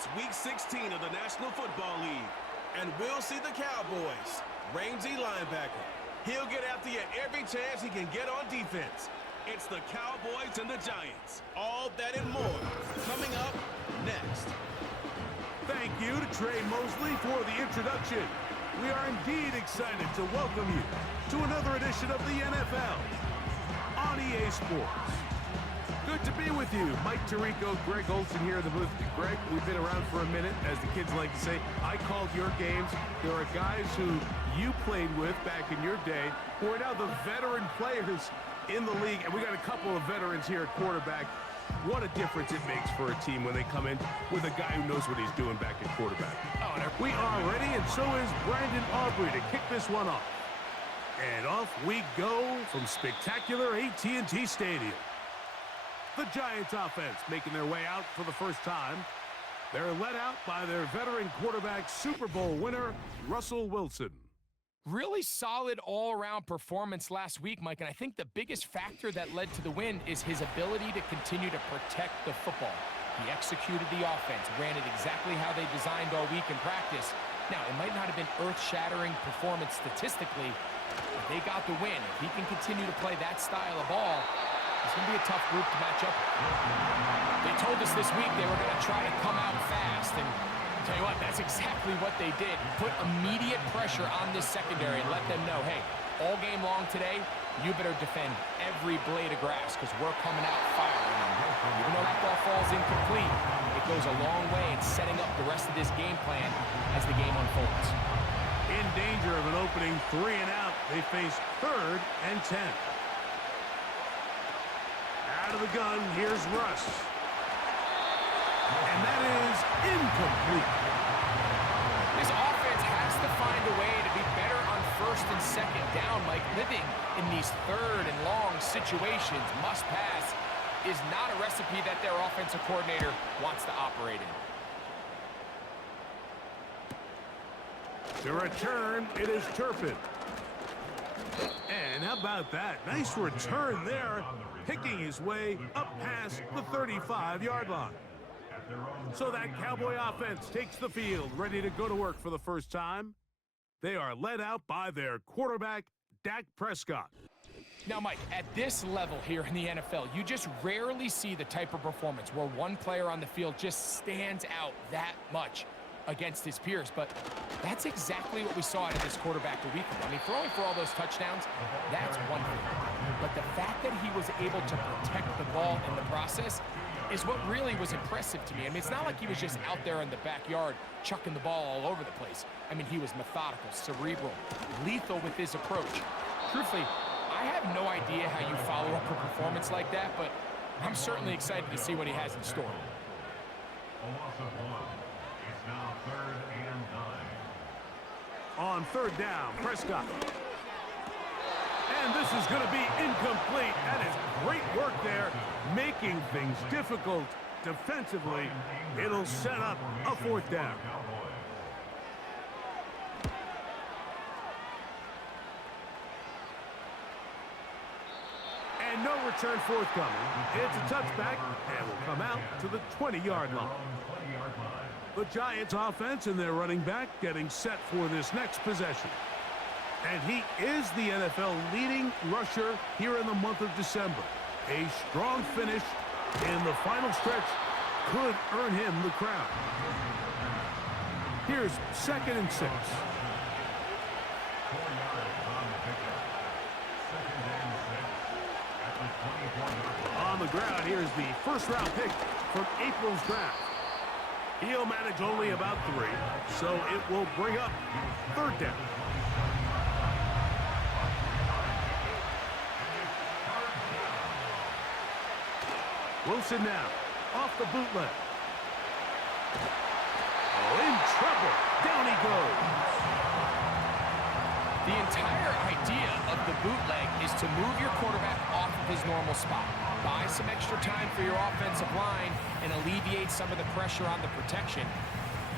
It's Week 16 of the National Football League. And we'll see the Cowboys. Rangy linebacker. He'll get after you every chance he can get on defense. It's the Cowboys and the Giants. All that and more coming up next. Thank you to Trey Mosley for the introduction. We are indeed excited to welcome you to another edition of the NFL on EA Sports. Good to be with you. Mike Tirico, Greg Olson here in the booth. Greg, we've been around for a minute, as the kids like to say. I called your games. There are guys who you played with back in your day who are now the veteran players in the league, and we got a couple of veterans here at quarterback. What a difference it makes for a team when they come in with a guy who knows what he's doing back at quarterback. We are ready, and so is Brandon Aubrey to kick this one off. And off we go from spectacular AT&T Stadium. The Giants offense making their way out for the first time. They're led out by their veteran quarterback, Super Bowl winner, Russell Wilson. Really solid all-around performance last week, Mike, and I think the biggest factor that led to the win is his ability to continue to protect the football. He executed the offense, ran it exactly how they designed all week in practice. Now, it might not have been earth-shattering performance statistically, but they got the win. If he can continue to play that style of ball, it's going to be a tough group to match up with. They told us this week they were going to try to come out fast, and I'll tell you what, that's exactly what they did. Put immediate pressure on this secondary and let them know, hey, all game long today, you better defend every blade of grass because we're coming out firing. Even though that ball falls incomplete, it goes a long way in setting up the rest of this game plan as the game unfolds. In danger of an opening 3 and out, they face 3rd and 10. Out of the gun, here's Russ. And that is incomplete. This offense has to find a way to be better on 1st and 2nd down, Mike. Living in these 3rd and long situations, must pass, is not a recipe that their offensive coordinator wants to operate in. To return, it is Turpin. And how about that? Nice return there, picking his way up past the 35-yard line. So that Cowboy offense takes the field, ready to go to work for the first time. They are led out by their quarterback, Dak Prescott. Now, Mike, at this level here in the NFL, you just rarely see the type of performance where one player on the field just stands out that much against his peers, but that's exactly what we saw out of this quarterback a week ago. I mean, throwing for all those touchdowns, that's one thing. But the fact that he was able to protect the ball in the process is what really was impressive to me. I mean, it's not like he was just out there in the backyard chucking the ball all over the place. I mean, he was methodical, cerebral, lethal with his approach. Truthfully, I have no idea how you follow up a performance like that, but I'm certainly excited to see what he has in store. It's now 3rd and 9. On 3rd down, Prescott. And this is going to be incomplete. That is great work there, making things difficult defensively. It'll set up a 4th down. And no return forthcoming. It's a touchback and will come out to the 20-yard line. The Giants offense and their running back getting set for this next possession. And he is the NFL leading rusher here in the month of December. A strong finish in the final stretch could earn him the crown. Here's 2nd and 6. 4 yards on the pickup. 2nd and 6 at the 24-yard line. On the ground, here's the 1st-round pick from April's draft. He'll manage only about 3, so it will bring up 3rd down. Wilson now, off the bootleg. Oh, in trouble. Down he goes. The entire idea of the bootleg is to move your quarterback off of his normal spot. Buy some extra time for your offensive line and alleviate some of the pressure on the protection.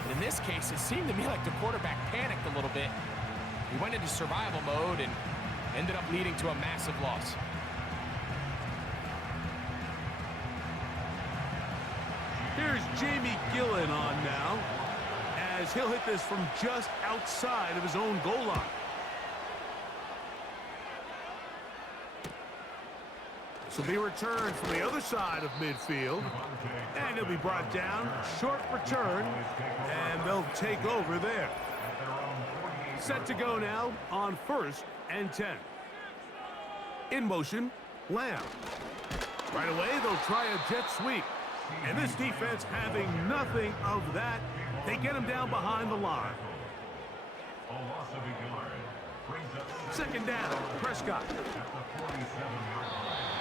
But in this case, it seemed to me like the quarterback panicked a little bit. He went into survival mode and ended up leading to a massive loss. Here's Jamie Gillen on now, as he'll hit this from just outside of his own goal line. This will be returned from the other side of midfield, and he'll be brought down. Short return, and they'll take over there. Set to go now on 1st and 10. In motion, Lamb. Right away, they'll try a jet sweep. And this defense having nothing of that, they get him down behind the line. Second down, Prescott.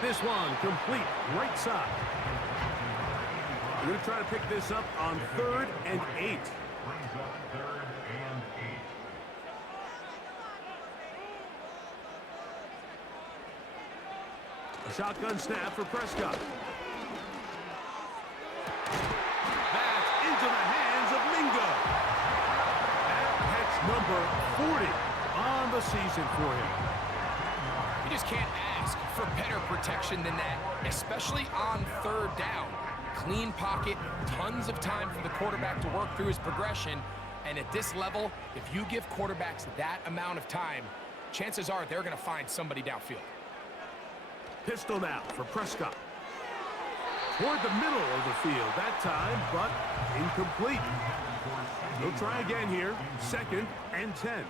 This one complete, right side. We're going to try to pick this up on 3rd and 8. A shotgun snap for Prescott. That's into the hands of Mingo. And catch number 40 on the season for him. You just can't ask for better protection than that, especially on 3rd down. Clean pocket, tons of time for the quarterback to work through his progression. And at this level, if you give quarterbacks that amount of time, chances are they're going to find somebody downfield. Pistol now for Prescott. Toward the middle of the field that time, but incomplete. They'll try again here. 2nd and 10.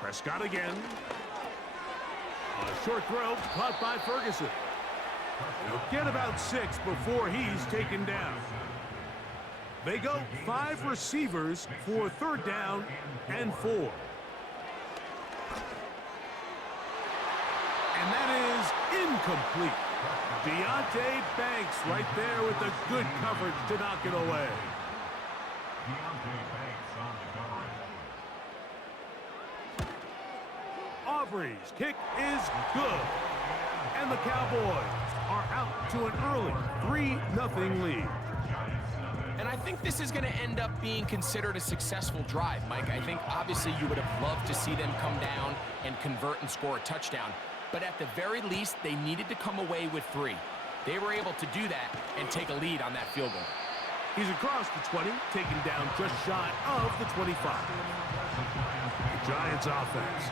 Prescott again. A short throw caught by Ferguson. He'll get about 6 before he's taken down. They go 5 receivers for 3rd down and 4. And that is incomplete. Deontay Banks right there with the good coverage to knock it away. Aubrey's kick is good. And the Cowboys are out to an early 3-0 lead. And I think this is going to end up being considered a successful drive, Mike. I think obviously you would have loved to see them come down and convert and score a touchdown. But at the very least, they needed to come away with 3. They were able to do that and take a lead on that field goal. He's across the 20, taken down just shy of the 25. The Giants offense.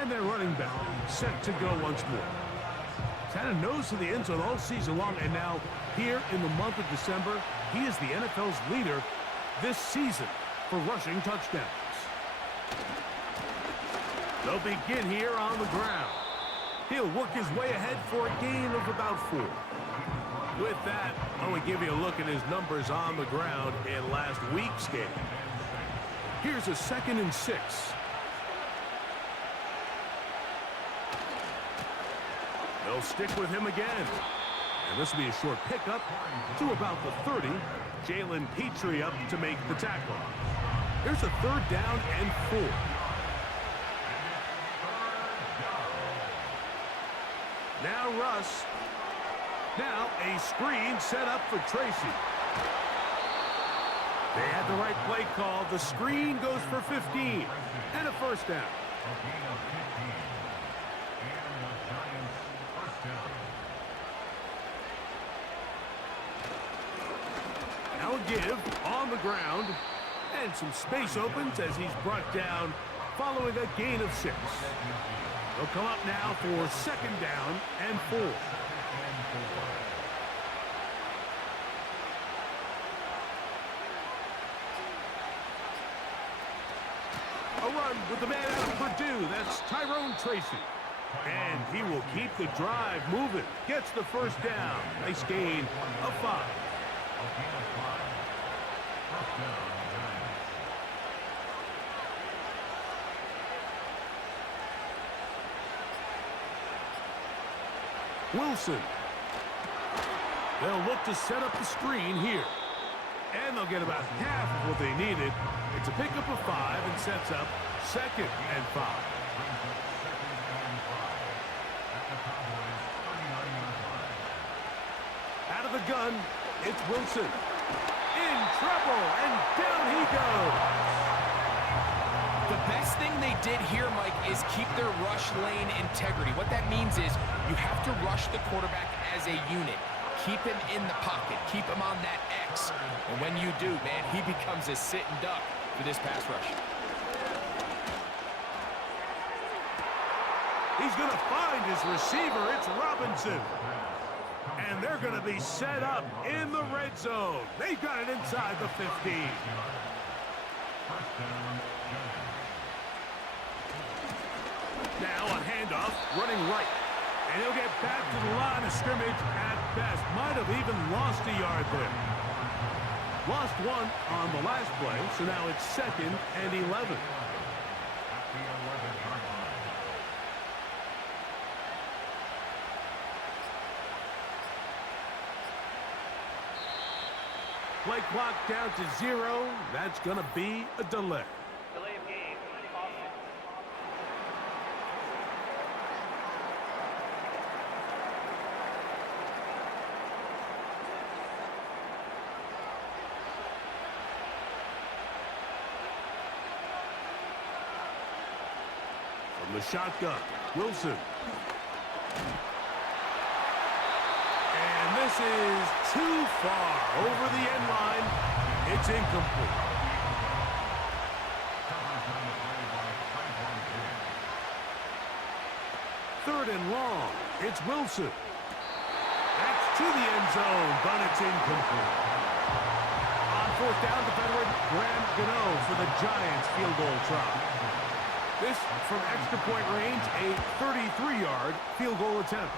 And their running back set to go once more. He's had a nose to the end zone all season long, and now here in the month of December, he is the NFL's leader this season for rushing touchdowns. They'll begin here on the ground. He'll work his way ahead for a gain of about 4. With that, I want to give you a look at his numbers on the ground in last week's game. Here's a 2nd and 6. They'll stick with him again. And this will be a short pickup to about the 30. Jalen Petrie up to make the tackle. Here's a 3rd down and 4. Now Russ. Now a screen set up for Tracy. They had the right play call. The screen goes for 15 and a 1st down. Now a give on the ground, and some space opens as he's brought down following a gain of 6. They'll come up now for 2nd down and 4. A run with the man out of Purdue. That's Tyrone Tracy. And he will keep the drive moving. Gets the 1st down. Nice gain of 5. Wilson. They'll look to set up the screen here. And they'll get about half of what they needed. It's a pickup of 5 and sets up 2nd and 5. Out of the gun, it's Wilson. In trouble, and down he goes. The best thing they did here, Mike, is keep their rush lane integrity. What that means is you have to rush the quarterback as a unit. Keep him in the pocket. Keep him on that X. And when you do, man, he becomes a sitting duck for this pass rush. He's going to find his receiver. It's Robinson. And they're going to be set up in the red zone. They've got it inside the 15. Now a handoff, running right. And he'll get back to the line of scrimmage at best. Might have even lost a yard there. Lost one on the last play, so now it's 2nd and 11. Play clock down to 0. That's going to be a delay. Delay of game. Offense. From the shotgun, Wilson. And this is too far over the end line. It's incomplete. 3rd and long. It's Wilson. That's to the end zone, but it's incomplete. On 4th down, the veteran Graham Gano for the Giants field goal try. This from extra point range, a 33-yard field goal attempt.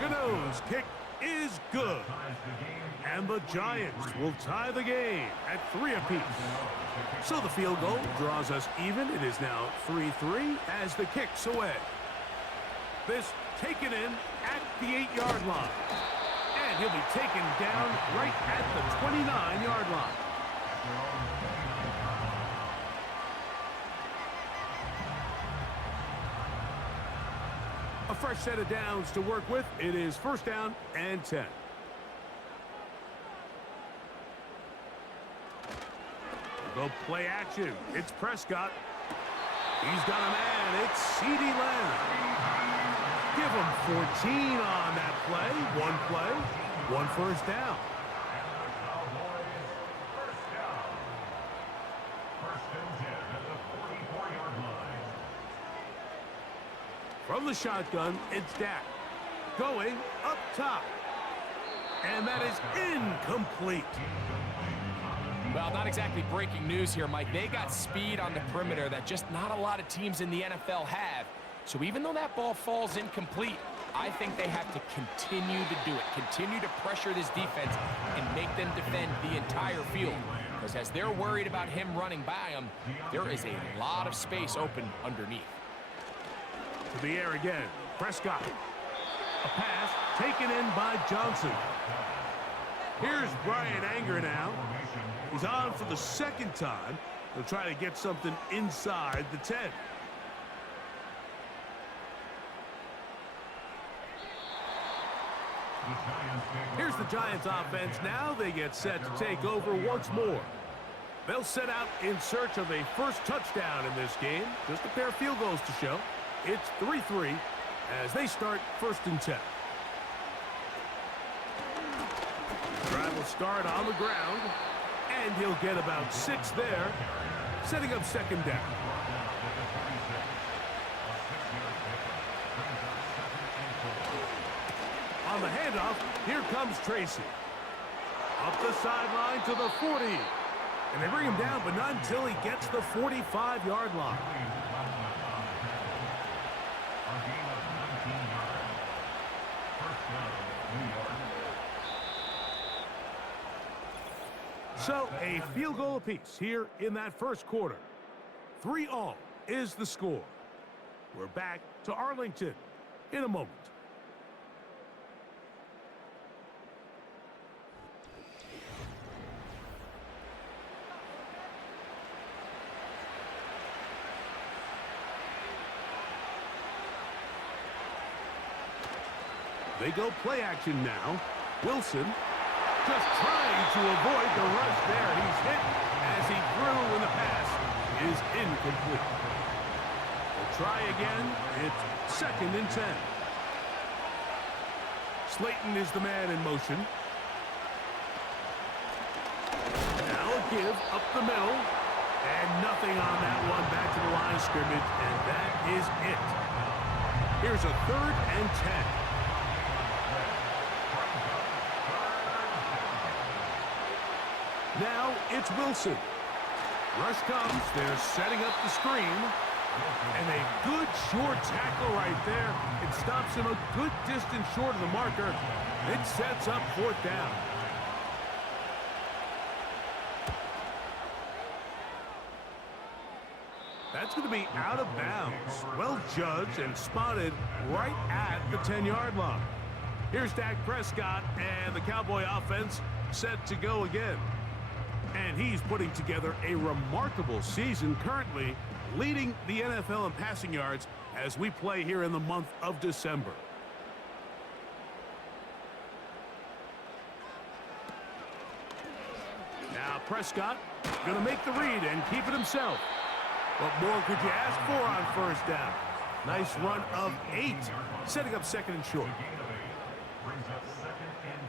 Gano's kick is good. And the Giants will tie the game at 3 apiece. So the field goal draws us even. It is now 3-3 as the kick's away. This taken in at the 8-yard line. And he'll be taken down right at the 29-yard line. A fresh set of downs to work with. It is 1st down and 10. We'll go play action. It's Prescott. He's got a man. It's CeeDee Lamb. Give him 14 on that play. One play, 1 first down. From the shotgun, it's Dak. Going up top. And that is incomplete. Well, not exactly breaking news here, Mike. They got speed on the perimeter that just not a lot of teams in the NFL have. So even though that ball falls incomplete, I think they have to continue to do it. Continue to pressure this defense and make them defend the entire field. Because as they're worried about him running by them, there is a lot of space open underneath. To the air again. Prescott. A pass taken in by Johnson. Here's Brian Anger now. He's on for the 2nd time. He'll try to get something inside the 10. Here's the Giants offense. Now they get set to take over once more. They'll set out in search of a first touchdown in this game. Just a pair of field goals to show. It's 3-3 as they start 1st and 10. Drive will start on the ground, and he'll get about 6 there, setting up 2nd down. On the handoff, here comes Tracy. Up the sideline to the 40. And they bring him down, but not until he gets the 45-yard line. So a field goal apiece here in that 1st quarter. 3-all is the score. We're back to Arlington in a moment. They go play action now. Wilson just trying to avoid the rush there. He's hit as he threw in the pass. is incomplete. We'll try again. It's 2nd and 10. Slayton is the man in motion. Now a give up the middle. And nothing on that one. Back to the line of scrimmage, and that is it. Here's a 3rd and 10. Now it's Wilson. Rush comes. They're setting up the screen. And a good short tackle right there. It stops him a good distance short of the marker. It sets up 4th down. That's going to be out of bounds. Well judged and spotted right at the 10-yard line. Here's Dak Prescott and the Cowboy offense set to go again. And he's putting together a remarkable season, currently leading the NFL in passing yards as we play here in the month of December. Now Prescott going to make the read and keep it himself. What more could you ask for on 1st down? Nice run of 8, setting up 2nd and short. Brings up 2nd and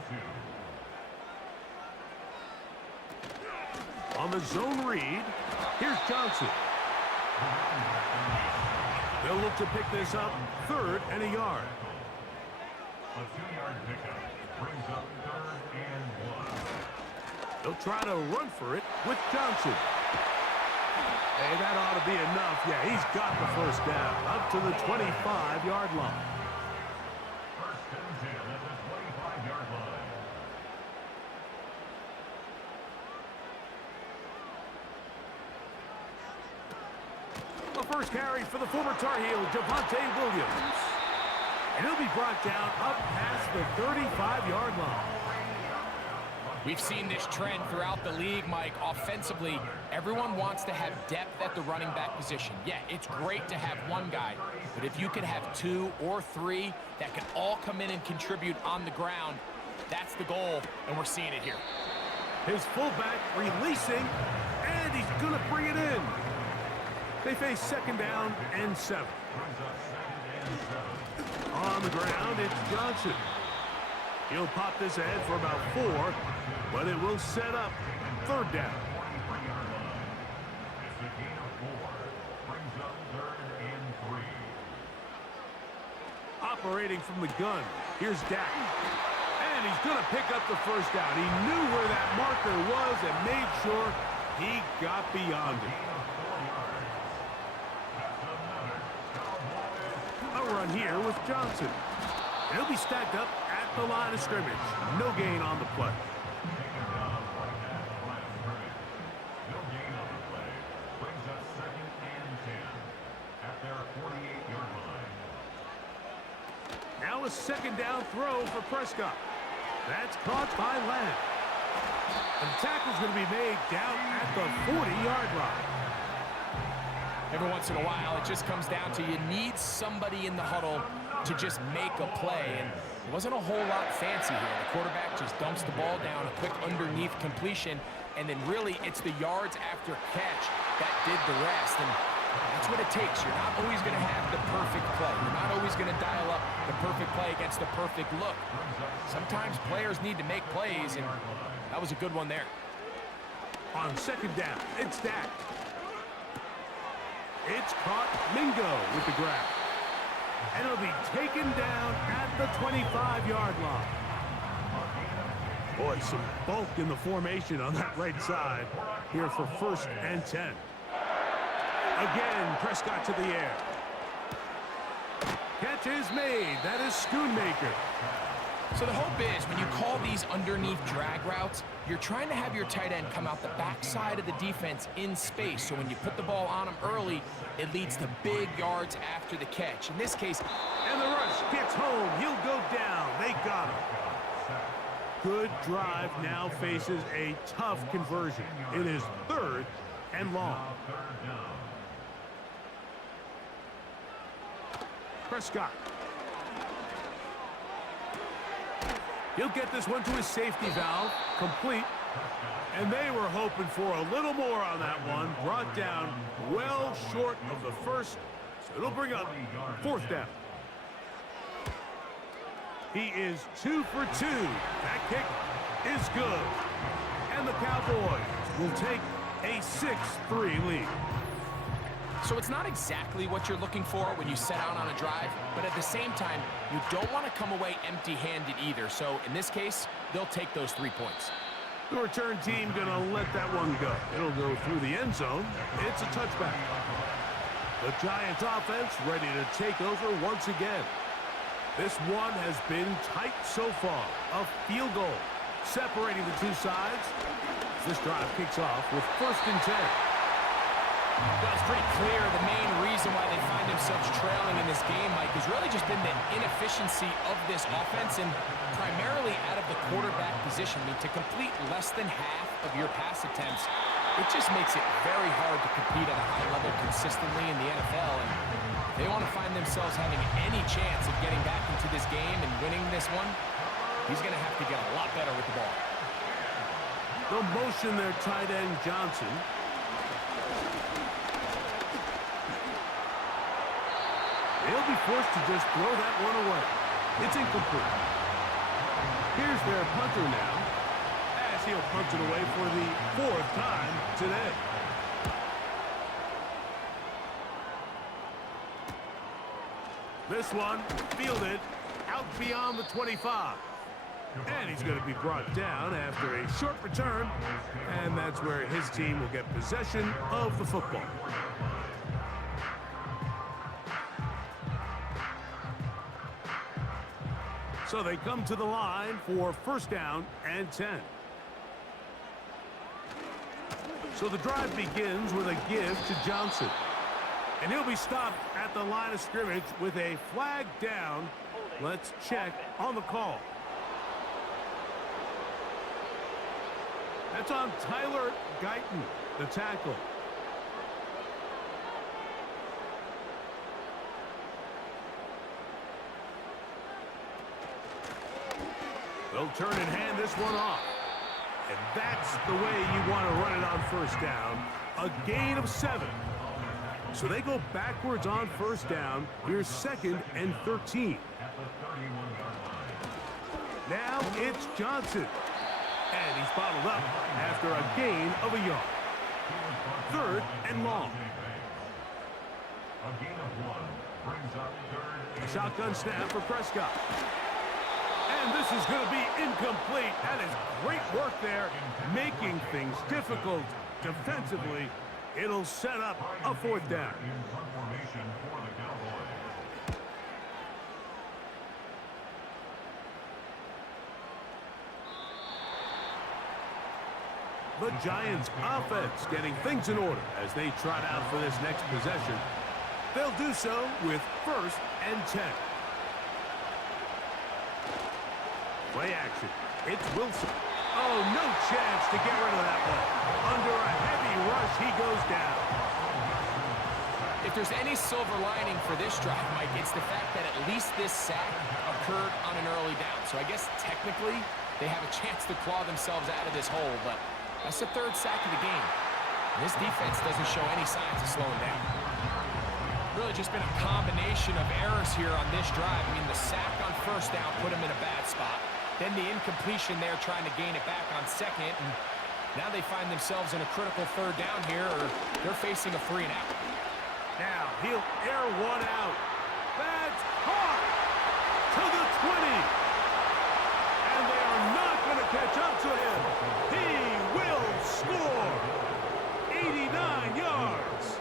2. On the zone read, here's Johnson. They'll look to pick this up 3rd and a yard. A 2-yard pickup brings up 3rd and 1. They'll try to run for it with Johnson. Hey, that ought to be enough. Yeah, he's got the 1st down up to the 25-yard line. 1st and 10 at the 25-yard line. The first carry for the former Tar Heel, Javonte Williams. And he'll be brought down up past the 35-yard line. We've seen this trend throughout the league, Mike. Offensively, everyone wants to have depth at the running back position. Yeah, it's great to have one guy, but if you could have 2 or 3 that can all come in and contribute on the ground, that's the goal, and we're seeing it here. His fullback releasing, and he's going to bring it in. They face 2nd down and 7. On the ground, it's Johnson. He'll pop this ahead for about 4, but it will set up 3rd down. It's a gain of 4. Brings up 3rd and 3. Operating from the gun, here's Dak. And he's going to pick up the 1st down. He knew where that marker was and made sure he got beyond it. A run here with Johnson. He'll be stacked up at the line of scrimmage. No gain on the play. No gain on the play. Brings up 2nd and 10 at their 48-yard line. Now a 2nd down throw for Prescott. That's caught by Lamb. And the tackle's going to be made down at the 40-yard line. Every once in a while, it just comes down to you need somebody in the huddle to just make a play. And it wasn't a whole lot fancy here. The quarterback just dumps the ball down, a quick underneath completion, and then really it's the yards after catch that did the rest. And that's what it takes. You're not always going to have the perfect play. You're not always going to dial up the perfect play against the perfect look. Sometimes players need to make plays, and that was a good one there. On 2nd down, it's Dak. It's caught Mingo with the grab. And it'll be taken down at the 25-yard line. Boy, some bulk in the formation on that right side here for 1st and 10. Again, Prescott to the air. Catch is made. That is Schoonmaker. So the hope is when you call these underneath drag routes, you're trying to have your tight end come out the backside of the defense in space. So when you put the ball on him early, it leads to big yards after the catch. In this case, and the rush gets home. He'll go down. They got him. Good drive now faces a tough conversion. It is 3rd and long. Prescott. He'll get this one to his safety valve. Complete And they were hoping for a little more on that one. Brought down well short of the first. So it'll bring up fourth down. He is 2 for 2. That kick is good. And the Cowboys will take a 6-3 lead. So it's not exactly what you're looking for when you set out on a drive, but at the same time, you don't want to come away empty-handed either. So in this case, they'll take those 3 points. The return team going to let that one go. It'll go through the end zone. It's a touchback. The Giants offense ready to take over once again. This one has been tight so far. A field goal separating the two sides. This drive kicks off with 1st and 10. Well, it's pretty clear the main reason why they find themselves trailing in this game, Mike, has really just been the inefficiency of this offense and primarily out of the quarterback position. I mean, to complete less than half of your pass attempts, it just makes it very hard to compete at a high level consistently in the NFL. And if they want to find themselves having any chance of getting back into this game and winning this one, he's going to have to get a lot better with the ball. They'll motion their tight end, Johnson. They'll be forced to just throw that one away. It's incomplete. Here's their punter now, as he'll punt it away for the 4th time today. This one fielded out beyond the 25. And he's going to be brought down after a short return, and that's where his team will get possession of the football. So they come to the line for 1st down and 10. So the drive begins with a give to Johnson. And he'll be stopped at the line of scrimmage with a flag down. Let's check on the call. That's on Tyler Guyton, the tackle. They'll turn and hand this one off. And that's the way you want to run it on 1st down. A gain of 7. So they go backwards on 1st down. Here's 2nd and 13. Now it's Johnson. And he's bottled up after a gain of a yard. 3rd and long. A gain of 1 brings up 3rd. A shotgun snap for Prescott. And this is going to be incomplete. That is great work there, making things difficult defensively. It'll set up a 4th down. The Giants offense getting things in order as they trot out for this next possession. They'll do so with 1st and 10. Play action. It's Wilson. Oh, no chance to get rid of that one. Under a heavy rush, he goes down. If there's any silver lining for this drive, Mike, it's the fact that at least this sack occurred on an early down. So I guess technically they have a chance to claw themselves out of this hole, but that's the 3rd sack of the game. And this defense doesn't show any signs of slowing down. Really just been a combination of errors here on this drive. I mean, the sack on 1st down put him in a bad spot. Then the incompletion there trying to gain it back on 2nd. And now they find themselves in a critical 3rd down here, or they're facing a 3 and out. Now he'll air one out. That's caught to the 20. And they are not going to catch up to him. He will score. 89 yards.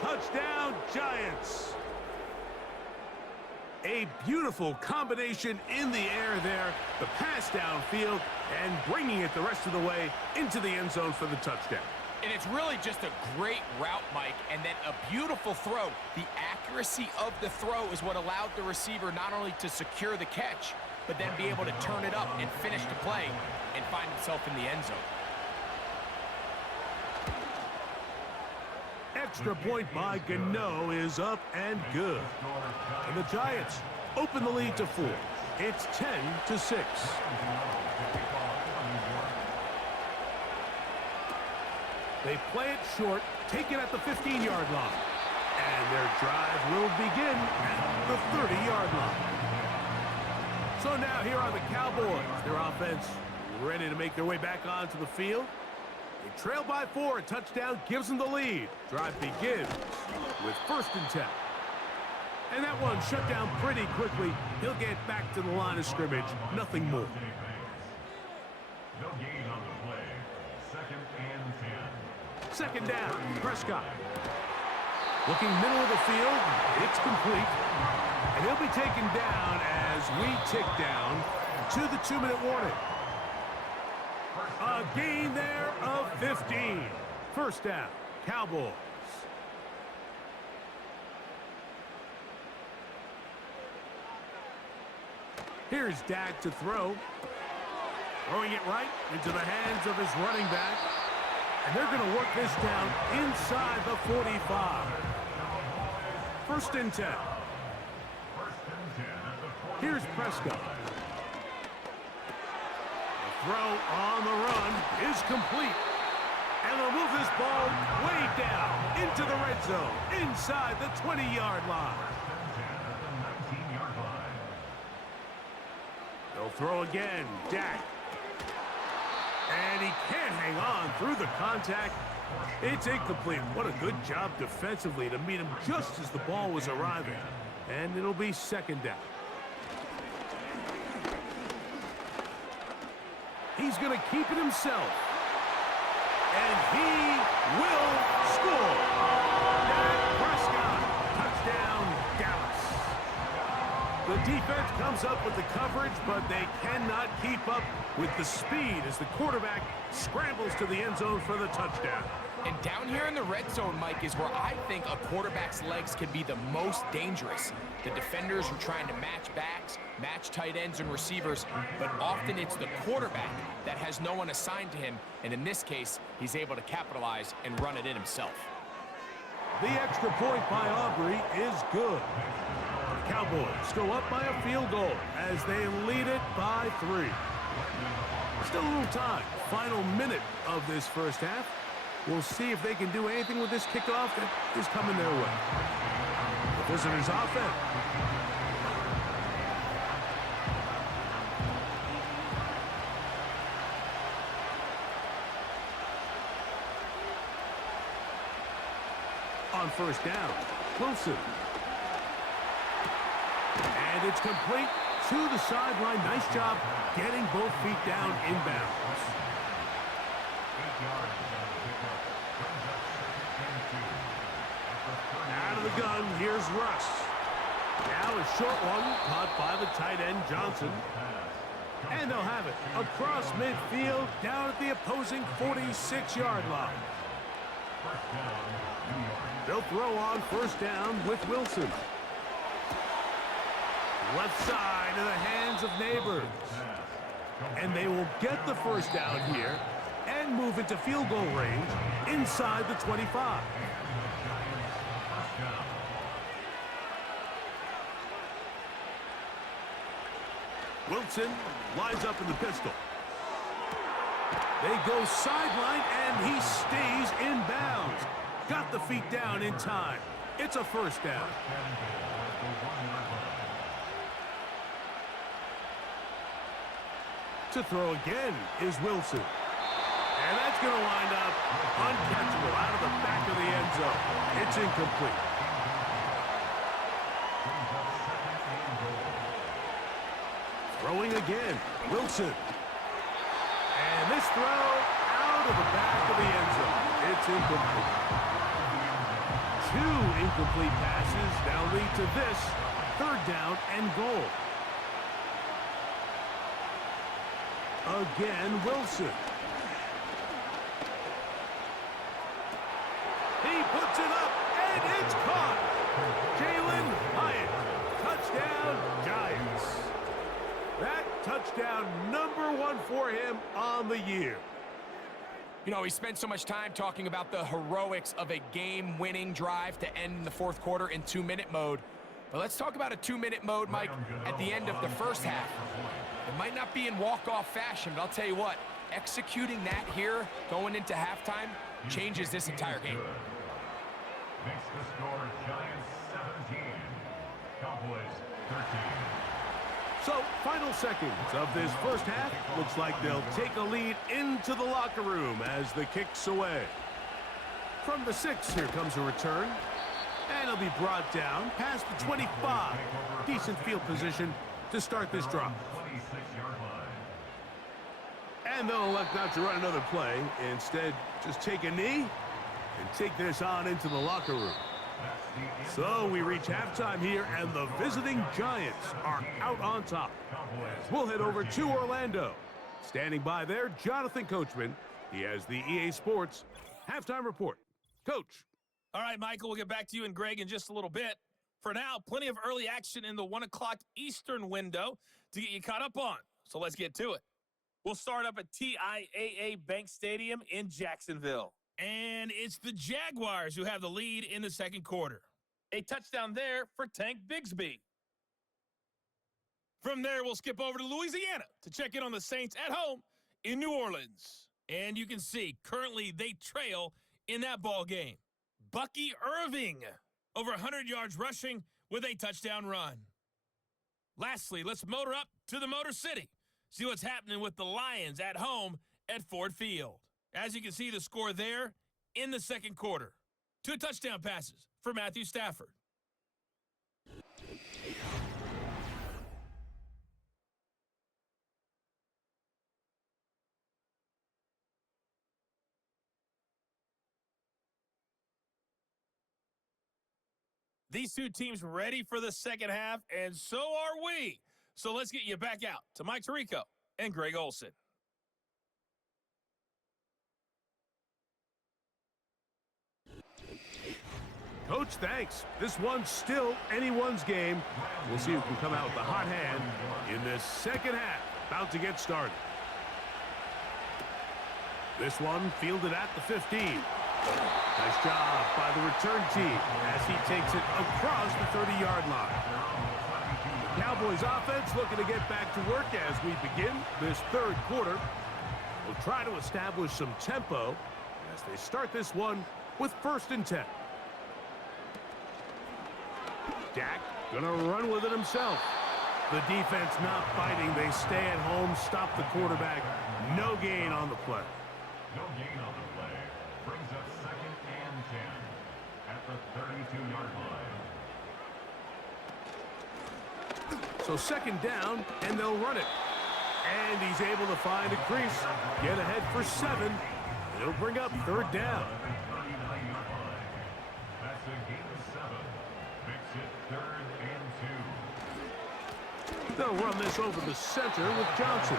Touchdown, Giants. A beautiful combination in the air there. The pass downfield and bringing it the rest of the way into the end zone for the touchdown. And it's really just a great route, Mike, and then a beautiful throw. The accuracy of the throw is what allowed the receiver not only to secure the catch, but then be able to turn it up and finish the play and find himself in the end zone. Extra point by Gano is up and good. And the Giants open the lead to 4. It's 10-6. They play it short, take it at the 15-yard line. And their drive will begin at the 30-yard line. So now here are the Cowboys. Their offense ready to make their way back onto the field. They trail by 4. A touchdown gives them the lead. Drive begins with 1st and 10. And that one shut down pretty quickly. He'll get back to the line of scrimmage. Nothing more. No gain on the play. 2nd and 10. 2nd down, Prescott. Looking middle of the field, it's complete. And he'll be taken down as we tick down to the 2-minute warning. A gain there of 15. 1st down, Cowboys. Here's Dak to throw. Throwing it right into the hands of his running back. And they're going to work this down inside the 45. 1st and 10. Here's Prescott. The throw on the run is complete. And they'll move this ball way down into the red zone, inside the 20-yard line. They'll throw again, Dak. And he can't hang on through the contact. It's incomplete. What a good job defensively to meet him just as the ball was arriving. And it'll be 2nd down. He's going to keep it himself. And he will score. Dak Prescott, touchdown, Dallas. The defense comes up with the coverage, but they cannot keep up with the speed as the quarterback scrambles to the end zone for the touchdown. And down here in the red zone, Mike, is where I think a quarterback's legs can be the most dangerous. The defenders are trying to match backs, match tight ends and receivers, but often it's the quarterback that has no one assigned to him, and in this case, he's able to capitalize and run it in himself. The extra point by Aubrey is good. The Cowboys go up by a field goal as they lead it by 3. Still a little time. Final minute of this 1st half. We'll see if they can do anything with this kickoff that is coming their way. The visitors' offense. On 1st down, Wilson. And it's complete to the sideline. Nice job getting both feet down inbounds. 8 yards on the pickup. Brings up 2nd and 2. Out of the gun, here's Russ. Now a short one caught by the tight end, Johnson. And they'll have it across midfield down at the opposing 46-yard line. They'll throw on 1st down with Wilson. Left side in the hands of Neighbors. And they will get the 1st down here and move into field goal range inside the 25. Wilson lines up in the pistol. They go sideline, and he stays in bounds. Got the feet down in time. It's a 1st down. To throw again is Wilson. And that's going to wind up uncatchable out of the back of the end zone. It's incomplete. Throwing again, Wilson. And this throw out of the back of the end zone. It's incomplete. 2 incomplete passes now lead to this 3rd down and goal. Again, Wilson. He puts it up, and it's caught. Jalen Hyatt. Touchdown, Giants. That touchdown #1 for him on the year. You know, he spent so much time talking about the heroics of a game-winning drive to end in the 4th quarter in 2-minute mode. But let's talk about a 2-minute mode, Mike, at the end of the 1st half. It might not be in walk-off fashion, but I'll tell you what, executing that here going into halftime changes this entire game. Makes the score Giants 17, Cowboys 13. So, final seconds of this first half. Looks like they'll take a lead into the locker room as the kick's away. From the 6, here comes a return. And it'll be brought down past the 25. Decent field position to start this drive. 26-yard line. And they'll elect not to run another play. Instead, just take a knee and take this on into the locker room. So we reach halftime here, and the visiting Giants are out on top. We'll head over to Orlando. Standing by there, Jonathan Coachman. He has the EA Sports halftime report. Coach. All right, Michael, we'll get back to you and Greg in just a little bit. For now, plenty of early action in the 1 o'clock Eastern window to get you caught up on. So let's get to it. We'll start up at TIAA Bank Stadium in Jacksonville. And it's the Jaguars who have the lead in the second quarter. A touchdown there for Tank Bigsby. From there, we'll skip over to Louisiana to check in on the Saints at home in New Orleans. And you can see, currently they trail in that ball game. Bucky Irving, over 100 yards rushing with a touchdown run. Lastly, let's motor up to the Motor City. See what's happening with the Lions at home at Ford Field. As you can see, the score there in the second quarter. 2 touchdown passes for Matthew Stafford. These two teams ready for the second half, and so are we. So let's get you back out to Mike Tirico and Greg Olson. Coach, thanks. This one's still anyone's game. We'll see who can come out with the hot hand in this second half. About to get started. This one fielded at the 15. Nice job by the return team as he takes it across the 30-yard line. The Cowboys offense looking to get back to work as we begin this third quarter. We'll try to establish some tempo as they start this one with 1st and 10. Dak gonna run with it himself. The defense not fighting. They stay at home, stop the quarterback. No gain on the play. No gain on the play. Brings up 2nd and 10 at the 32-yard line. So 2nd down, and they'll run it. And he's able to find a crease, get ahead for 7. It'll bring up 3rd down. That's a gain of 7. Makes it 3rd and 2. They'll run this over the center with Johnson.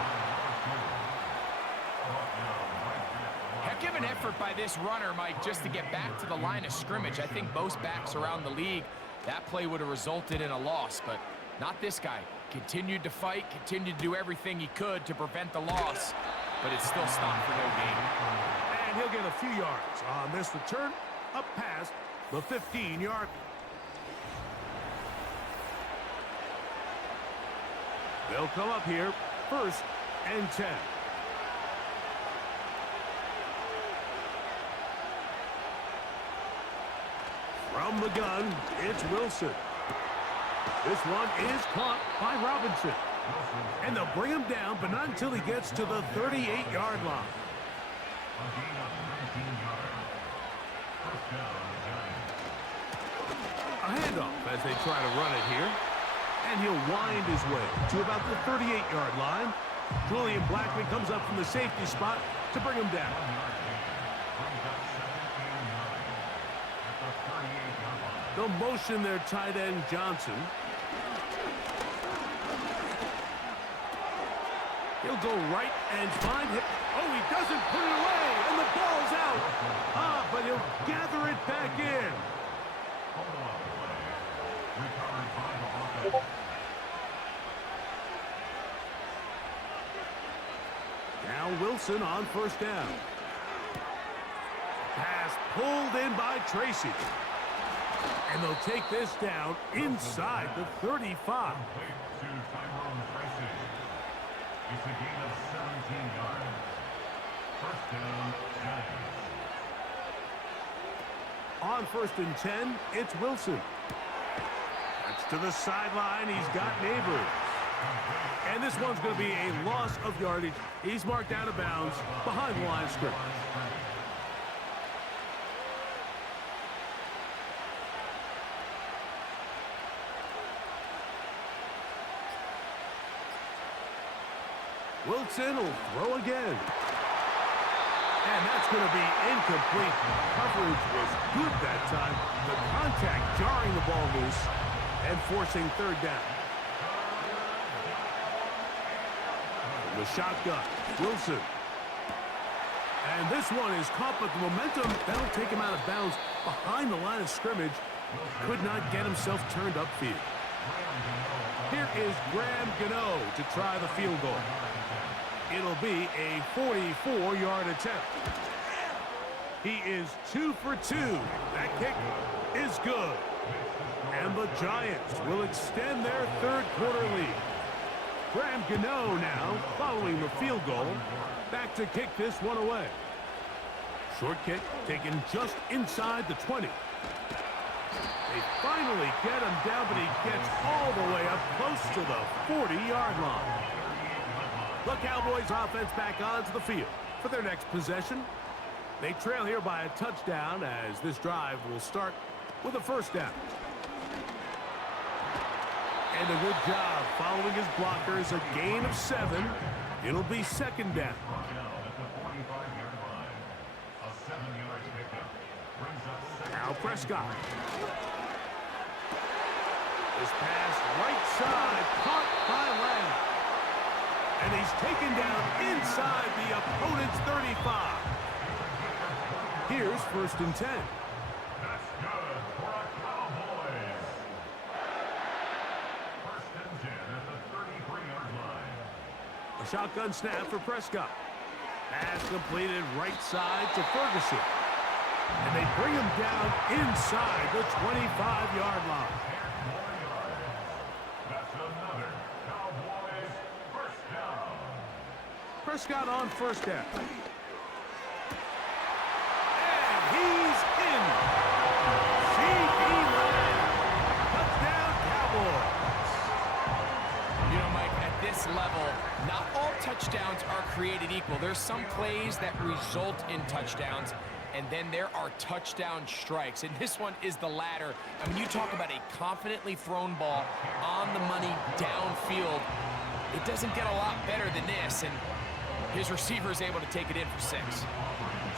Heck of an effort by this runner, Mike, just to get back to the line of scrimmage. I think most backs around the league, that play would have resulted in a loss, but not this guy. Continued to fight, continued to do everything he could to prevent the loss, but it still stopped for no gain. And he'll get a few yards on this return up past the 15-yard. They'll come up here 1st and 10. From the gun, it's Wilson. This one is caught by Robinson. And they'll bring him down, but not until he gets to the 38-yard line. A gain of 19 yards. 1st down, Giants. A handoff as they try to run it here. And he'll wind his way to about the 38-yard line. Julian Blackman comes up from the safety spot to bring him down. They'll motion their tight end, Johnson. He'll go right and find him. Oh, he doesn't put it away, and the ball's out. But he'll gather it back in. Now Wilson on 1st down. Pass pulled in by Tracy. And they'll take this down inside the 35. It's a gain of 17 yards. On 1st and 10, it's Wilson. That's to the sideline. He's got Neighbors. And this one's going to be a loss of yardage. He's marked out of bounds behind the line of scrimmage. Wilson will throw again. And that's going to be incomplete. Coverage was good that time. The contact jarring the ball loose and forcing 3rd down. From the shotgun, Wilson. And this one is caught, but the momentum, that'll take him out of bounds behind the line of scrimmage. Could not get himself turned upfield. Here is Graham Gano to try the field goal. It'll be a 44-yard attempt. He is 2 for 2. That kick is good. And the Giants will extend their 3rd quarter lead. Graham Gano now, following the field goal, back to kick this one away. Short kick taken just inside the 20. They finally get him down, but he gets all the way up close to the 40-yard line. The Cowboys offense back onto the field for their next possession. They trail here by a touchdown as this drive will start with a 1st down. And a good job following his blockers, a gain of 7. It'll be 2nd down. Now Prescott. This pass right side, caught by Lamb. And he's taken down inside the opponent's 35. Here's 1st and 10. That's good for a Cowboys. 1st and 10 at the 33-yard line. A shotgun snap for Prescott. Pass completed right side to Ferguson. And they bring him down inside the 25-yard line. That's another Cowboys 1st down. Prescott on 1st down. And he's in. C.D. Lamb. Touchdown, Cowboys. You know, Mike, at this level, not all touchdowns are created equal. There's some plays that result in touchdowns, and then there are touchdown strikes. And this one is the latter. I mean, you talk about a confidently thrown ball on the money downfield. It doesn't get a lot better than this, and his receiver is able to take it in for 6.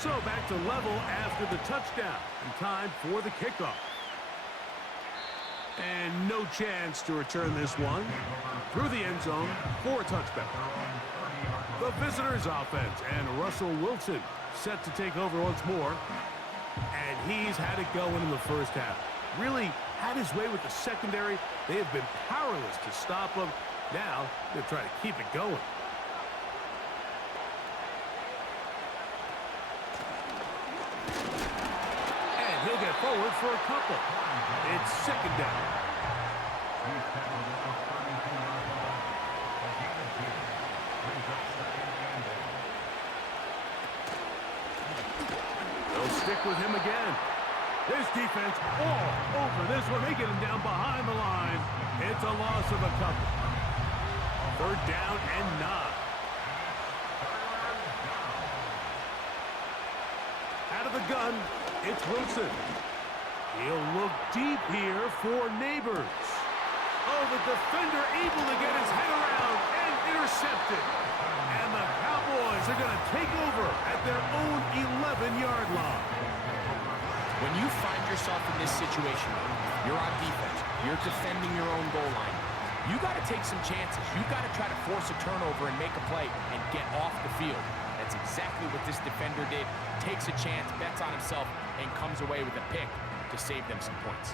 So back to level after the touchdown. And time for the kickoff. And no chance to return this one. Through the end zone for a touchback. The visitors' offense and Russell Wilson set to take over once more. And he's had it going in the 1st half. Really had his way with the secondary. They have been powerless to stop him. Now they're trying to keep it going. And he'll get forward for a couple. It's 2nd down. They'll stick with him again. This defense all over this one. They get him down behind the line. It's a loss of a couple. 3rd down and 9. Out of the gun, it's Wilson. He'll look deep here for Neighbors. Oh, the defender able to get his head around and intercepted. And the Cowboys are going to take over at their own 11-yard line. When you find yourself in this situation, you're on defense, you're defending your own goal line, you got to take some chances. You got to try to force a turnover and make a play and get off the field. That's exactly what this defender did. Takes a chance, bets on himself, and comes away with a pick to save them some points.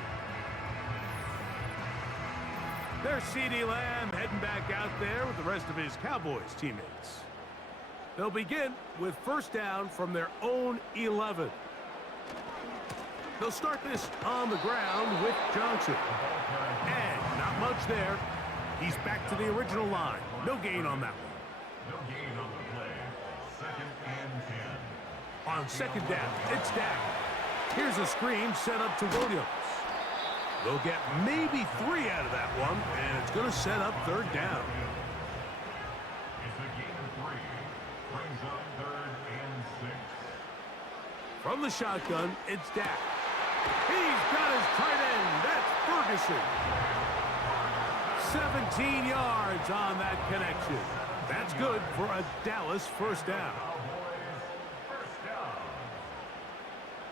There's C.D. Lamb heading back out there with the rest of his Cowboys teammates. They'll begin with 1st down from their own 11. They'll start this on the ground with Johnson. And not much there. He's back to the original line. No gain on that one. No gain on the play. 2nd and 10. On second down, it's Dak. Here's a screen set up to Williams. They'll get maybe 3 out of that one, and it's going to set up third down. It's a gain of 3. Brings up 3rd and 6. From the shotgun, it's Dak. He's got his tight end. That's Ferguson. 17 yards on that connection. That's good for a Dallas first down. Cowboys first down.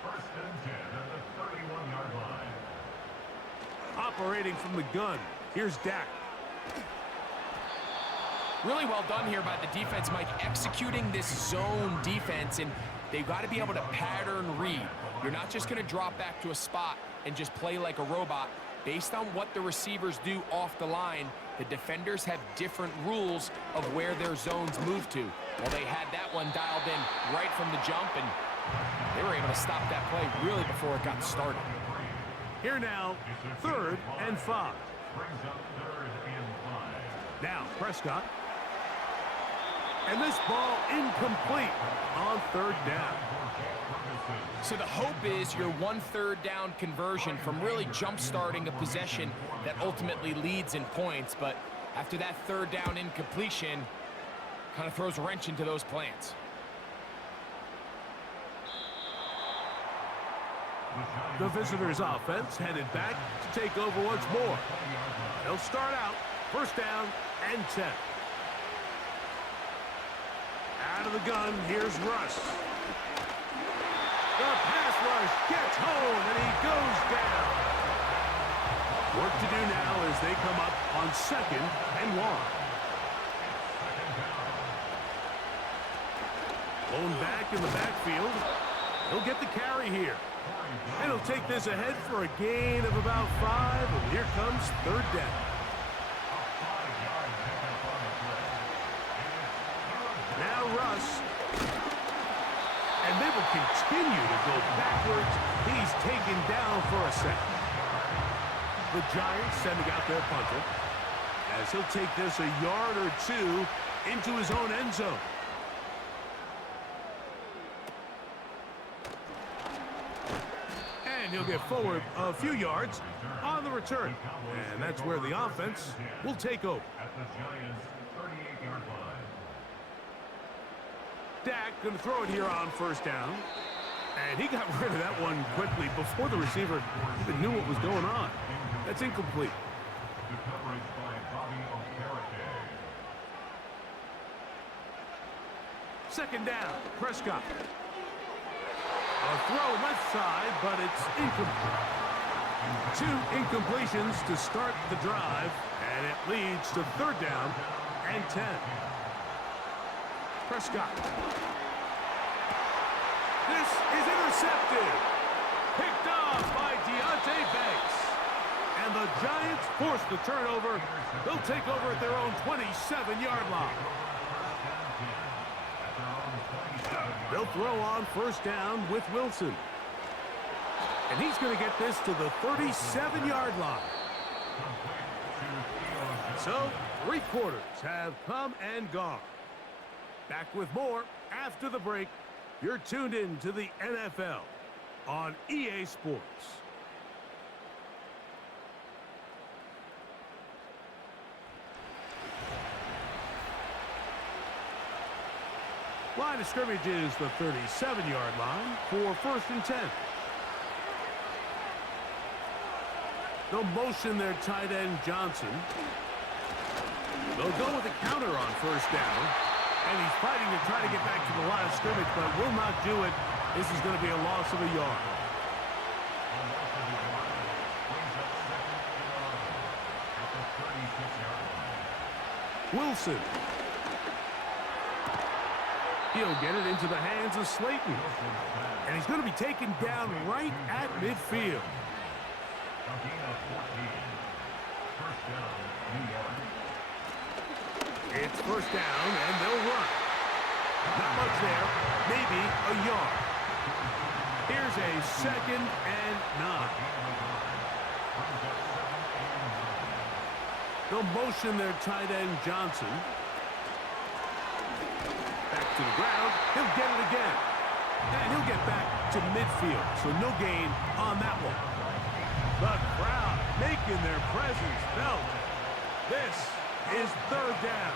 1st and 10 at the 31-yard line. Operating from the gun, here's Dak. Really well done here by the defense, Mike, executing this zone defense, and they've got to be able to pattern read. You're not just going to drop back to a spot and just play like a robot. Based on what the receivers do off the line, the defenders have different rules of where their zones move to. Well, they had that one dialed in right from the jump, and they were able to stop that play really before it got started. Here now, 3rd and 5. Brings up 3rd and 5. Now, Prescott. And this ball incomplete on 3rd down. So the hope is your 1/3 down conversion from really jump-starting a possession that ultimately leads in points. But after that 3rd down incompletion, kind of throws a wrench into those plans. The visitors' offense headed back to take over once more. They'll start out 1st down and 10. Out of the gun, here's Russ. The pass rush gets home, and he goes down. Work to do now as they come up on 2nd and 1. Blown back in the backfield. He'll get the carry here. And he'll take this ahead for a gain of about 5, and here comes 3rd down. Now Russ. And they will continue to go backwards. He's taken down for a second. The Giants sending out their punter as he'll take this a yard or 2 into his own end zone. And he'll get forward a few yards on the return. And that's where the offense will take over. At the Giants' 38-yard line. Dak going to throw it here on 1st down. And he got rid of that one quickly before the receiver even knew what was going on. That's incomplete. The coverage by Bobby Okereke. 2nd down, Prescott. A throw left side, but it's incomplete. 2 incompletions to start the drive, and it leads to 3rd down and 10. Prescott. This is intercepted. Picked off by Deonte Banks. And the Giants force the turnover. They'll take over at their own 27-yard line. They'll throw on 1st down with Wilson. And he's going to get this to the 37-yard line. So, 3 quarters have come and gone. Back with more after the break. You're tuned in to the NFL on EA Sports. Line of scrimmage is the 37-yard line for 1st and 10. They'll motion their tight end Johnson. They'll go with a counter on 1st down. And he's fighting to try to get back to the line of scrimmage, but will not do it. This is going to be a loss of a yard. Wilson. He'll get it into the hands of Slayton. And he's going to be taken down right at midfield. It's 1st down, and they'll run. Not much there, maybe a yard. Here's a 2nd and 9. They'll motion their tight end Johnson. Back to the ground. He'll get it again. And he'll to midfield, so no gain on that one. The crowd making their presence felt. This is third down.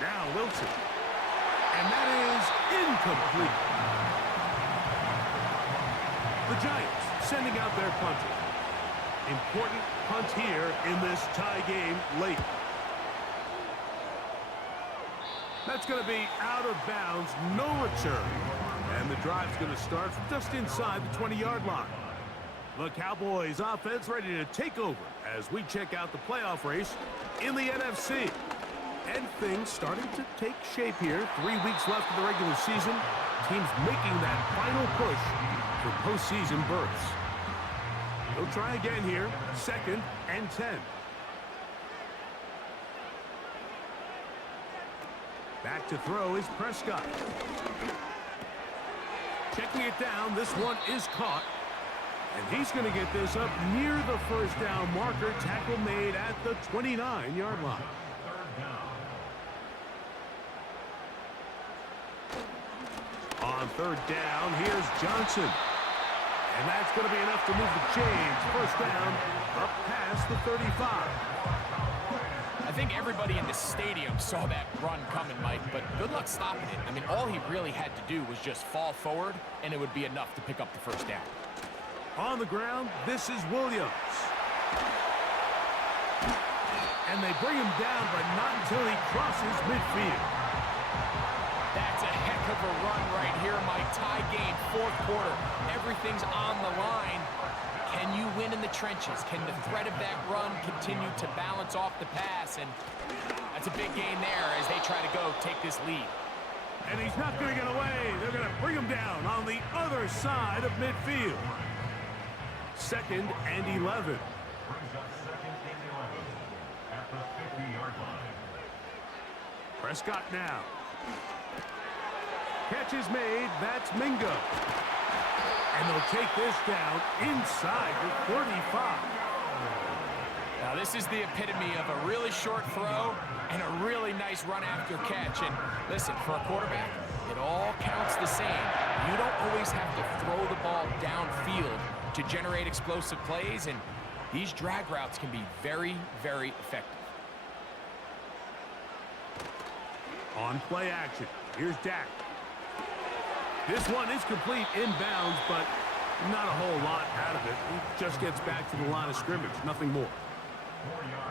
Now Wilson. And that is incomplete. The Giants sending out their punter. Important punt here in this tie game late. That's going to be out of bounds, no return. And the drive's going to start just inside the 20-yard line. The Cowboys offense ready to take over as we check out the playoff race in the NFC. And things starting to take shape here. 3 weeks left of the regular season. Teams making that final push for postseason berths. They'll try again here. 2nd and 10. Back to throw is Prescott. Checking it down. This one is caught. And he's going to get this up near the first down marker. Tackle made at the 29-yard line. On third down, here's Johnson. And that's going to be enough to move the chains. First down, up past the 35. I think everybody in the stadium saw that run coming, Mike, but good luck stopping it. I mean, all he really had to do was just fall forward, and it would be enough to pick up the first down. On the ground, this is Williams. And they bring him down, but not until he crosses midfield. That's a heck of a run right here, Mike. Tie game, 4th quarter. Everything's on the line. Can you win in the trenches? Can the threat of that run continue to balance off the pass? And that's a big gain there as they try to go take this lead. And he's not going to get away. They're going to bring him down on the other side of midfield. 2nd and 11. Brings up 2nd and 11 at the 50-yard line. Prescott now. Catch is made. That's Mingo. And they'll take this down inside the 35. Now, this is the epitome of a really short throw and a really nice run after catch. And listen, for a quarterback, it all counts the same. You don't always have to throw the ball downfield to generate explosive plays, and these drag routes can be very, very effective. On play action, here's Dak. This one is complete inbounds, but not a whole lot out of it. He just gets back to the line of scrimmage, nothing more.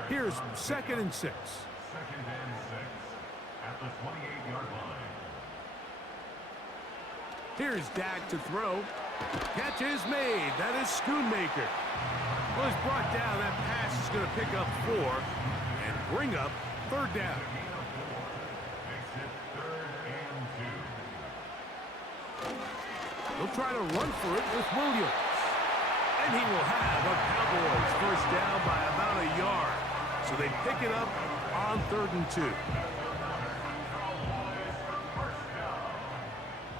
Here's 2nd and 6. 2nd and 6 at the 28-yard line. Here's Dak to throw. Catch is made. That is Schoonmaker. Well, he's brought down. That pass is going to pick up 4 and bring up 3rd down. Makes it 3rd and 2. They'll try to run for it with Williams. And he will have a Cowboys first down by about a yard. So they pick it up on 3rd and 2.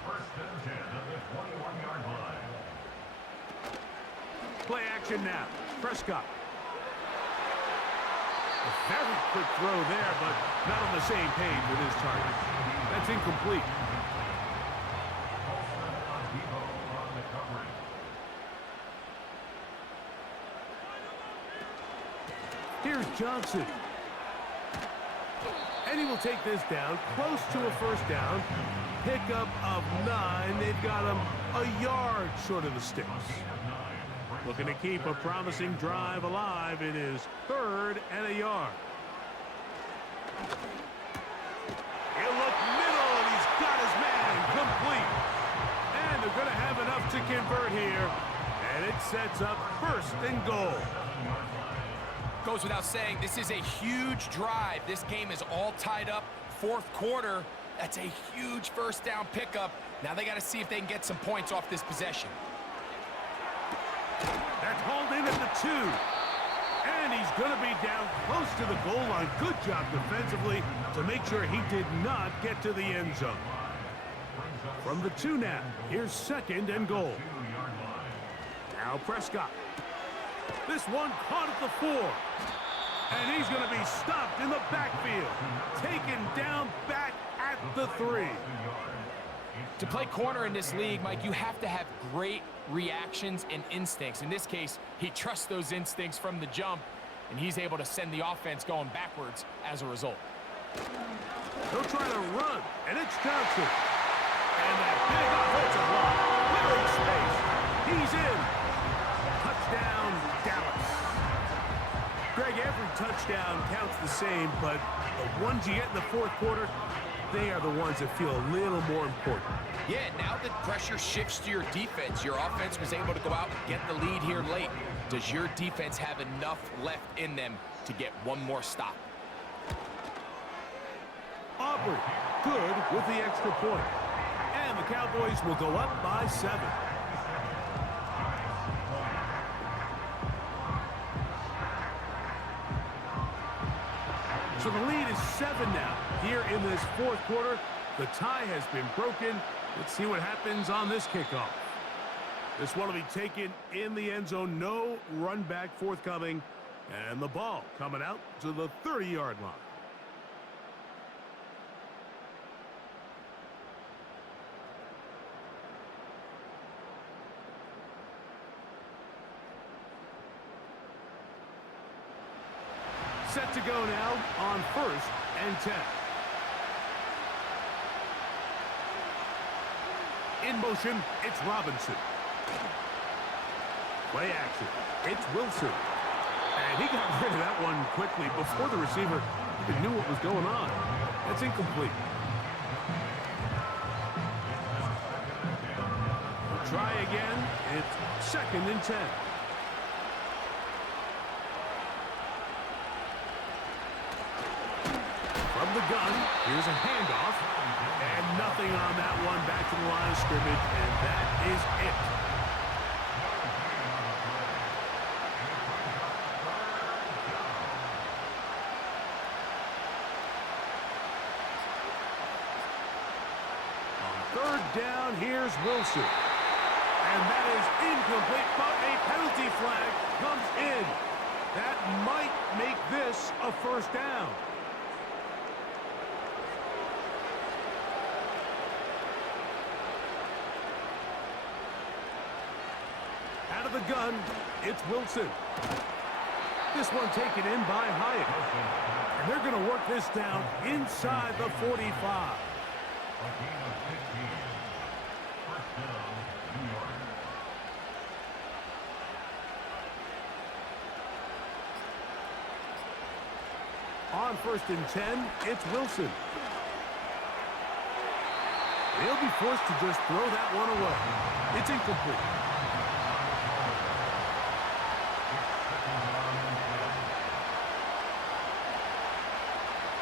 First and 10 at the 21-yard line. Play action now. Prescott. A very quick throw there, but not on the same page with his target. That's incomplete. Here's Johnson. And he will take this down, close to a first down. Pickup of 9. They've got him a yard short of the sticks. Looking to keep a promising drive alive. It is 3rd and a yard. He'll look middle, and he's got his man complete. And they're going to have enough to convert here. And it sets up 1st and goal. Goes without saying, this is a huge drive. This game is all tied up. 4th quarter, that's a huge first down pickup. Now they got to see if they can get some points off this possession. That's hauled in at the 2. And he's going to be down close to the goal line. Good job defensively to make sure he did not get to the end zone. From the 2 now, here's 2nd and goal. Now Prescott. This one caught at the 4. And he's going to be stopped in the backfield. Taken down back at the 3. To play corner in this league, Mike, you have to have great reactions and instincts. In this case, he trusts those instincts from the jump, and he's able to send the offense going backwards as a result. He'll try to run, and it's Johnson. And that big offensive line, clearing space. He's in. Touchdown, Dallas. Greg, every touchdown counts the same, but the ones you get in the fourth quarter, they are the ones that feel a little more important. Yeah, now that pressure shifts to your defense, your offense was able to go out and get the lead here late. Does your defense have enough left in them to get one more stop? Aubrey, good with the extra point. And the Cowboys will go up by 7. So the lead is 7 now. Here in this fourth quarter, the tie has been broken. Let's see what happens on this kickoff. This one will be taken in the end zone. No run back forthcoming. And the ball coming out to the 30-yard line. Set to go now on 1st and 10. In motion, it's Robinson. Play action. It's Wilson. And he got rid of that one quickly before the receiver even knew what was going on. That's incomplete. We'll try again. It's 2nd and 10. From the gun, here's a handoff, and nothing on that one. Back to the line of scrimmage, and that is it. On 3rd down, here's Wilson. And that is incomplete, but a penalty flag comes in. That might make this a 1st down. Out of the gun, it's Wilson. This one taken in by Hyatt. And they're going to work this down inside the 45. A gain of 15. 1st down, New York. On 1st and 10, it's Wilson. He'll be forced to just throw that one away. It's incomplete.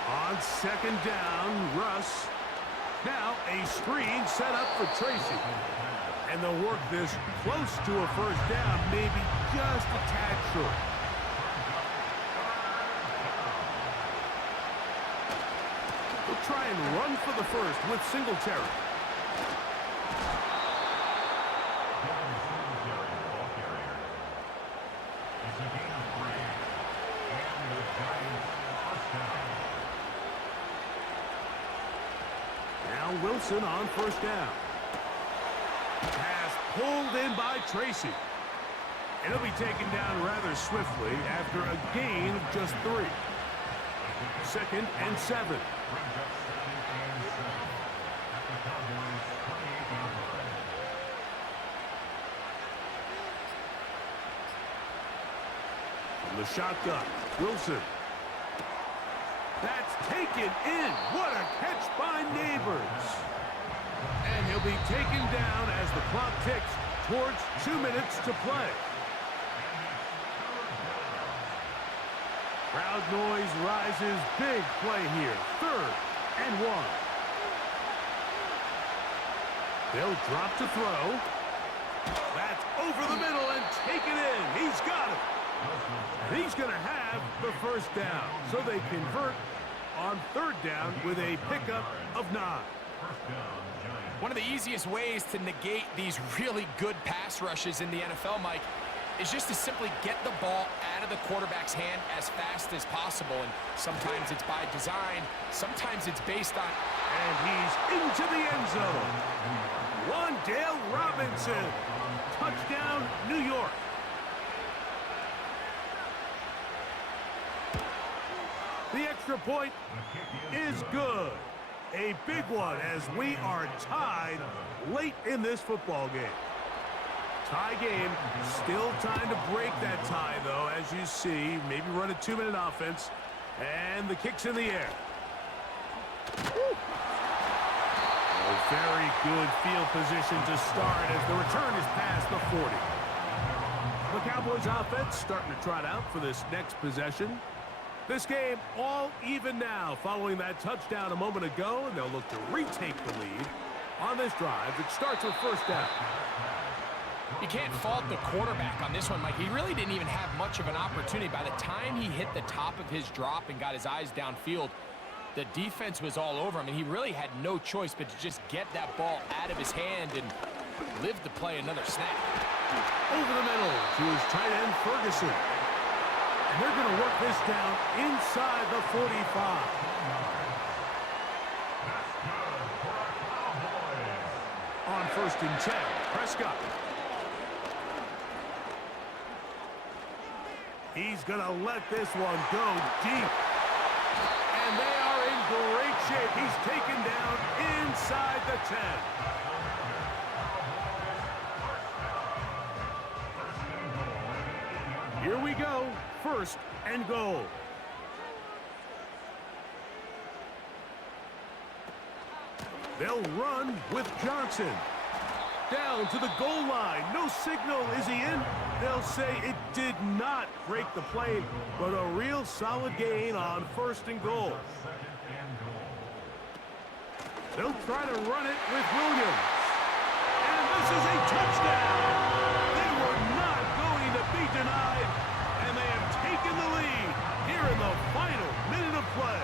On 2nd down, Russ. Now a screen set up for Tracy. And they'll work this close to a 1st down, maybe just a tad short. They'll try and run for the 1st with Singletary. Ball carrier. It's a gain of 3. And the Giants 1st down. Now Wilson on 1st down. Pass pulled in by Tracy. And he'll be taken down rather swiftly after a gain of just 3. 2nd and 7. Brings up 2nd and 7 at the Cowboys 28-yard line. From the shotgun, Wilson. That's taken in. What a catch by Neighbors. And he'll be taken down as the clock ticks towards 2 minutes to play. Crowd noise rises. Big play here. 3rd and 1. They'll drop to throw. That's over the middle and taken in. He's got it. And he's going to have the 1st down. So they convert on 3rd down with a pickup of 9. One of the easiest ways to negate these really good pass rushes in the NFL, Mike, is just to simply get the ball out of the quarterback's hand as fast as possible. And sometimes it's by design, sometimes it's based on And he's into the end zone. Wandale Robinson. Touchdown, New York. The extra point is good. A big one as we are tied late in this football game. Tie game. Still time to break that tie, though, as you see. Maybe run a 2-minute offense. And the kick's in the air. A very good field position to start as the return is past the 40. The Cowboys offense starting to trot out for this next possession. This game all even now following that touchdown a moment ago, and they'll look to retake the lead on this drive. It starts with first down. You can't fault the quarterback on this one, Mike. He really didn't even have much of an opportunity. By the time he hit the top of his drop and got his eyes downfield, the defense was all over him, and he really had no choice but to just get that ball out of his hand and live to play another snap. Over the middle to his tight end, Ferguson. And they're going to work this down inside the 45. On first and 10, Prescott. He's going to let this one go deep. And they are in great shape. He's taken down inside the 10. Here we go. First and goal. They'll run with Johnson. Down to the goal line. No signal. Is he in? They'll say it did not break the plane, but a real solid gain on first and goal. They'll try to run it with Williams. And this is a touchdown. They were not going to be denied, and they have taken the lead here in the final minute of play.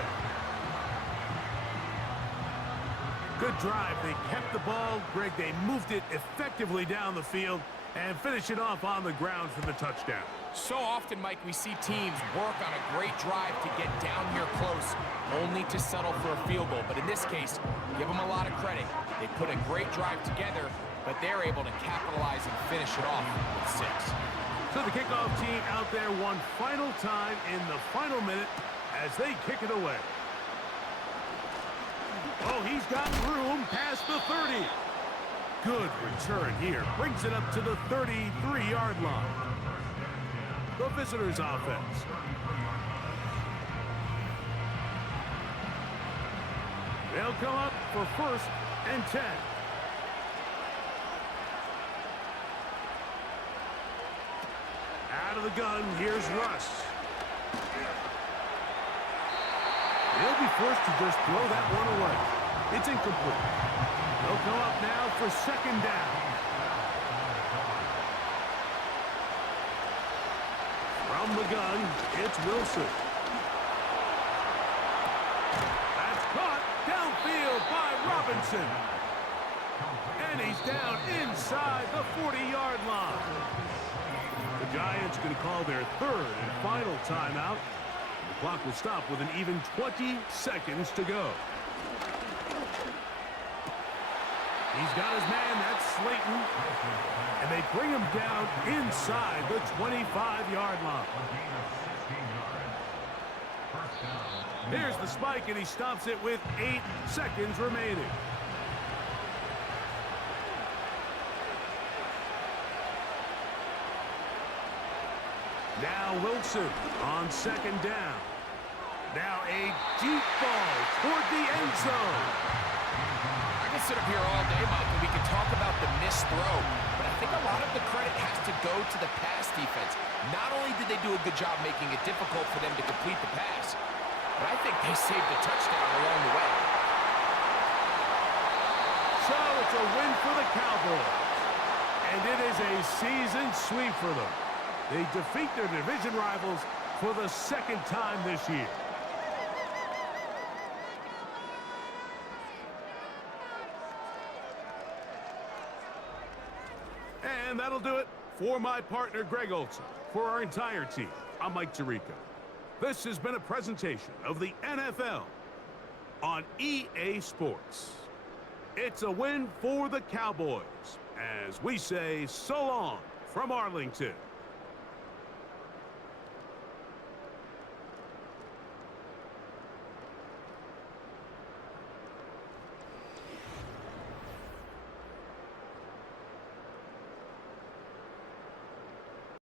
Good drive. They kept the ball. Greg, they moved it effectively down the field and finish it off on the ground for the touchdown. So often, Mike, we see teams work on a great drive to get down here close, only to settle for a field goal. But in this case, give them a lot of credit. They put a great drive together, but they're able to capitalize and finish it off with 6. So the kickoff team out there one final time in the final minute as they kick it away. Oh, he's got room past the 30. Good return here. Brings it up to the 33-yard line. The visitors' offense. They'll come up for first and 10. Out of the gun, here's Russ. He'll be forced to just throw that one away. It's incomplete. They'll come up now for second down. From the gun, it's Wilson. That's caught downfield by Robinson. And he's down inside the 40-yard line. The Giants going to call their third and final timeout. The clock will stop with an even 20 seconds to go. He's got his man, that's Slayton. And they bring him down inside the 25-yard line. Here's the spike, and he stops it with 8 seconds remaining. Now Wilson on second down. Now a deep ball toward the end zone. I can sit up here all day, Mike, and we can talk about the missed throw, but I think a lot of the credit has to go to the pass defense. Not only did they do a good job making it difficult for them to complete the pass, but I think they saved a touchdown along the way. So it's a win for the Cowboys, and it is a season sweep for them. They defeat their division rivals for the second time this year. And that'll do it for my partner, Greg Olson. For our entire team, I'm Mike Tirico. This has been a presentation of the NFL on EA Sports. It's a win for the Cowboys, as we say so long from Arlington.